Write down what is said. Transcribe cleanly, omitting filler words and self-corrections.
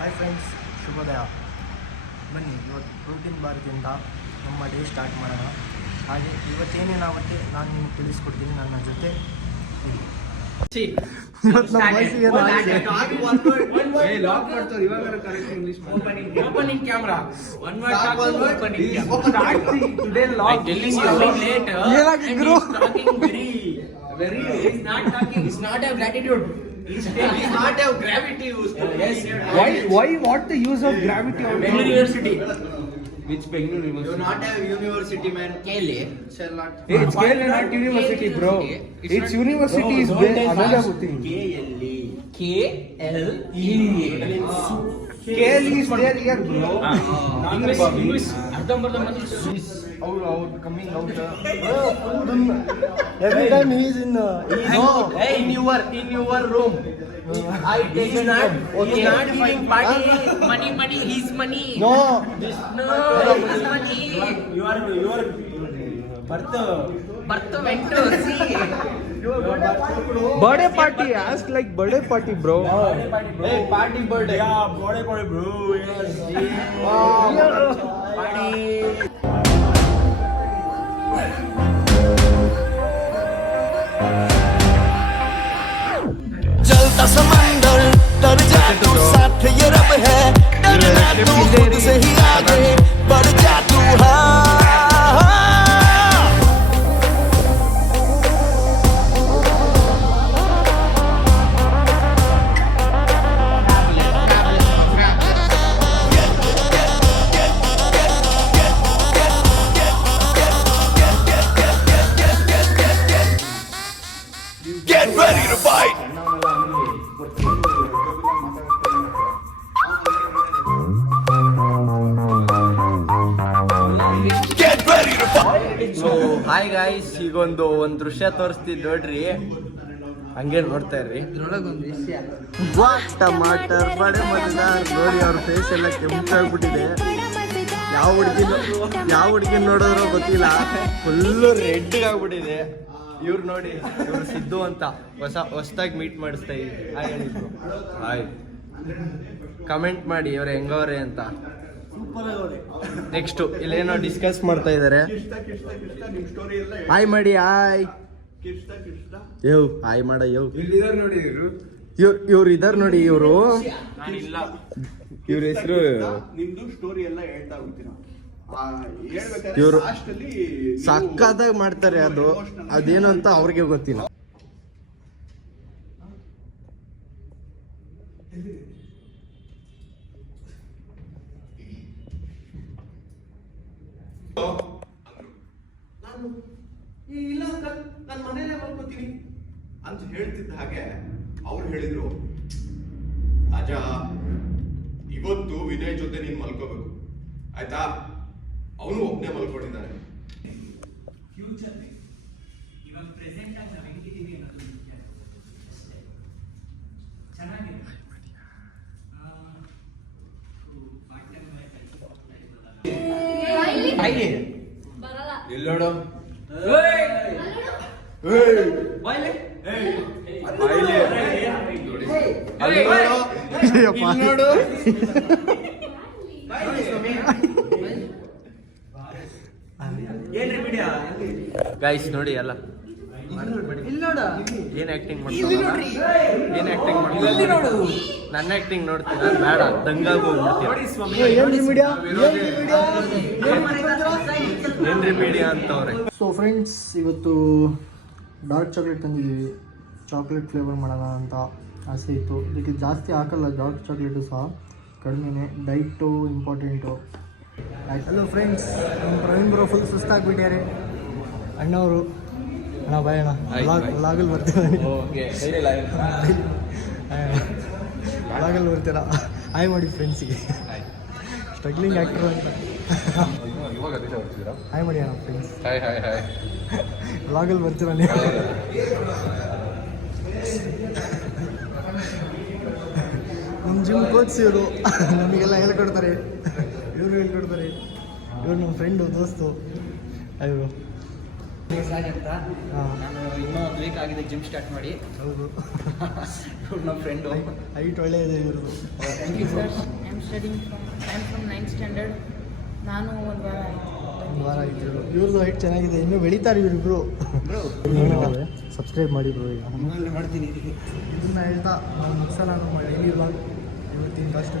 Hi friends, ಶುಭೋದಯ. ಬನ್ನಿ ಇವತ್ತು ಪ್ರೋಟೀನ್ ಬಾರ್ದಿಂದ ನಮ್ಮ ಡೇ ಸ್ಟಾರ್ಟ್ ಮಾಡೋಣ. ಹಾಗೆ ಇವತ್ತೇನೇನಾಗುತ್ತೆ ನಾನು ನಿಮ್ಗೆ ತಿಳಿಸ್ಕೊಡ್ತೀನಿ ನನ್ನ ಜೊತೆ. ಇವತ್ತು ನಮ್ಮ ವಯಸ್ಸಿಗೆ opening camera. One word talk opening camera. Today log is coming late. Talking very. He's not talking. He's not have gratitude. He's not have gravity used. Yes. Why? What the use of gravity? Bangalore University. Which Bangalore You University? not have university man. KLA. It's KLA, not university, bro. It's university is another thing. KLE. KLE is there here, bro. English. ಅರ್ಧಂಬರ್ಧ out coming out. Every time he is in your room. He's not giving party. Money. His money. No. His money. Your Birth went to see. Birthday party. Ask like birthday party, bro. Hey, party birthday. Yeah, birthday party, bro. Yes. Party. जलता समंदर तर जा तू साथ ये रब है डरना तू खुद से ही आगे बढ़ जा तू Get ready to fight. So hi guys, ಈಗ ಒಂದು ದೃಶ್ಯ ತೋರಿಸ್ತಿದ್ ನೋಡ್ರಿ, ಹಂಗೆ ನೋಡ್ತಾ ಇರ್ರಿ. ಟಮಾಟರ್ ಬಡೆ ಮಜದಾರ್ ನೋಡಿ, ಅವ್ರ ಫೇಸ್ ಎಲ್ಲ ಕೆಂಪಾಗ್ಬಿಟ್ಟಿದೆ. ಯಾವ ಹುಡುಗಿ ನೋಡಿದ್ರೋ ಗೊತ್ತಿಲ್ಲ, ಫುಲ್ಲು ರೆಡ್ ಆಗ್ಬಿಟ್ಟಿದೆ. ಇವ್ರು ನೋಡಿ, ಇವ್ರು ಸಿದ್ದು ಅಂತ ಹೊಸದಾಗಿ ಮೀಟ್ ಮಾಡಿಸ್ತಾ ಇದ್ವಿ. ಹಾಯ್, ಕಮೆಂಟ್ ಮಾಡಿ ಇವ್ರು ಹೆಂಗವ್ರೆ ಅಂತ. ನೆಕ್ಸ್ಟ್ ಇಲ್ಲೇನೋ ಡಿಸ್ಕಸ್ ಮಾಡ್ತಾ ಇದಾರೆ. ಹಾಯ್ ಮಾಡಿ, ಹಾಯ್ ಹಾಯ್ ಮಾಡ ಇವ್ರು ಇದಾರ್ ನೋಡಿ. ಇವ್ರ ಹೆಸರು ಇವ್ರು ಸಕ್ಕತ್ತಾಗಿ ಮಾಡ್ತಾರೆ. ಅದೇನು ಅಂತ ಅವ್ರಿಗೆ ಗೊತ್ತಿಲ್ಲ. ಇಲ್ಲ ನಾನು ಮನೇಲೆ ಮಲ್ಕೋತೀನಿ ಅಂತ ಹೇಳ್ತಿದ್ದ ಹಾಗೆ ಅವ್ರು ಹೇಳಿದ್ರು, ರಾಜ ಇವತ್ತು ವಿನಯ್ ಜೊತೆ ನೀನ್ ಮಲ್ಕೋಬೇಕು ಆಯ್ತಾ. ಅವನು ಒಬ್ಬನೇ ಮಲ್ಕೊಂಡಿದ್ದಾನೆ. ಫ್ಯೂಚರ್ ಇವಾಗ ಪ್ರೆಸೆಂಟ್ ಆಗಿ ನಾವು ಹೆಂಗಿದ್ದೀವಿ ಅನ್ನೋದು ಮುಖ್ಯ ಅಷ್ಟೇ. ಚೆನ್ನಾಗಿದೆ. ಎಲ್ಲೋಡು ನೋಡು. ಗೈಸ್ ನೋಡಿ, ಎಲ್ಲ ಏನ್ ಆಕ್ಟಿಂಗ್ ಮಾಡ್ತಾರೆ, ನನ್ನ ಆಕ್ಟಿಂಗ್ ನೋಡ್ತೀನಿ ಬೇಡ, ದಂಗಾಗಿ ಏನ್ರಿ ಮೀಡಿಯಾ ಅಂತವ್ರೆ. ಸೊ ಫ್ರೆಂಡ್ಸ್, ಇವತ್ತು ಡಾರ್ಕ್ ಚಾಕ್ಲೇಟ್ ತಂದಿದ್ದೀವಿ. ಚಾಕ್ಲೇಟ್ ಫ್ಲೇವರ್ ಮಾಡೋಣ ಅಂತ ಆಸೆ ಇತ್ತು. ಇದಕ್ಕೆ ಜಾಸ್ತಿ ಹಾಕಲ್ಲ, ಡಾರ್ಕ್ ಚಾಕ್ಲೇಟು ಸಹ ಕಡಿಮೆನೆ. Diet important. ಹಲೋ ಫ್ರೆಂಡ್ಸ್, ನಮ್ಮ ಪ್ರವೀಣ್ ಬ್ರೋ ಫುಲ್ ಸುಸ್ತಾಗ್ಬಿಟ್ಟಾರೆ. ಅಣ್ಣವರು ಬಾಯ್ ಅಣ್ಣ, ಲಾಗಲ್ಲಿ ಬರ್ತೀರ, ಲಾಗಲ್ಲಿ ಬರ್ತೀರಾ? ಹಾಯ್ ಮಾಡಿ ಫ್ರೆಂಡ್ಸಿಗೆ, ಸ್ಟ್ರಗ್ಲಿಂಗ್ ಆ್ಯಕ್ಟರ್ ಅಂತ ಹಾಯ್ ಮಾಡಿ ಅಣ್ಣ ಫ್ರೆಂಡ್ಸ್. ಲಾಗಲ್ಲಿ ಬರ್ತೀರಾ ನೀವು? ನಮ್ಮ ಜಿಮ್ ಕೋಚ್ ಇವರು ನಮಗೆಲ್ಲ ಹೇಳ್ಕೊಡ್ತಾರೆ. ಇವರು ಹೇಳ್ಕೊಡ್ತಾರೆ. ಇವರು ನಮ್ಮ ಫ್ರೆಂಡು, ದೋಸ್ತು. ಇವರು ರಾಜ್ ಅಂತ. ಹಾಂ ನಾನು ಇನ್ನೂ 1 ವೀಕ್ ಆಗಿದೆ ಜಿಮ್ ಸ್ಟಾರ್ಟ್ ಮಾಡಿ. ಹೌದು ಇವ್ರು ನಮ್ಮ ಫ್ರೆಂಡು. ಹೈಟ್ ಒಳ್ಳೆ ಇದೆ ಇವ್ರದ್ದು. Thank you sir. I am studying from 9th standard. ನಾನು ಒಂದು ವಾರ ಆಯಿತು. ಒಂದು ವಾರ ಆಯ್ತು ಇವ್ರದ್ದು ಹೈಟ್ ಚೆನ್ನಾಗಿದೆ, ಇನ್ನೂ ಬೆಳೀತಾರೆ ಇವರಿಬ್ರು. ಸಬ್ಸ್ಕ್ರೈಬ್ ಮಾಡಿ ಬ್ರೋ. ಈಗ ಮಾಡ್ತೀನಿ. ಇದನ್ನ ಹೇಳ್ತಾ ನಾವು ಮುಗಿಸೋಣ ನಮ್ಮ ಡೈಲಿ ವ್ಲಾಗ್ ಇವತ್ತಿನ ಕಷ್ಟ.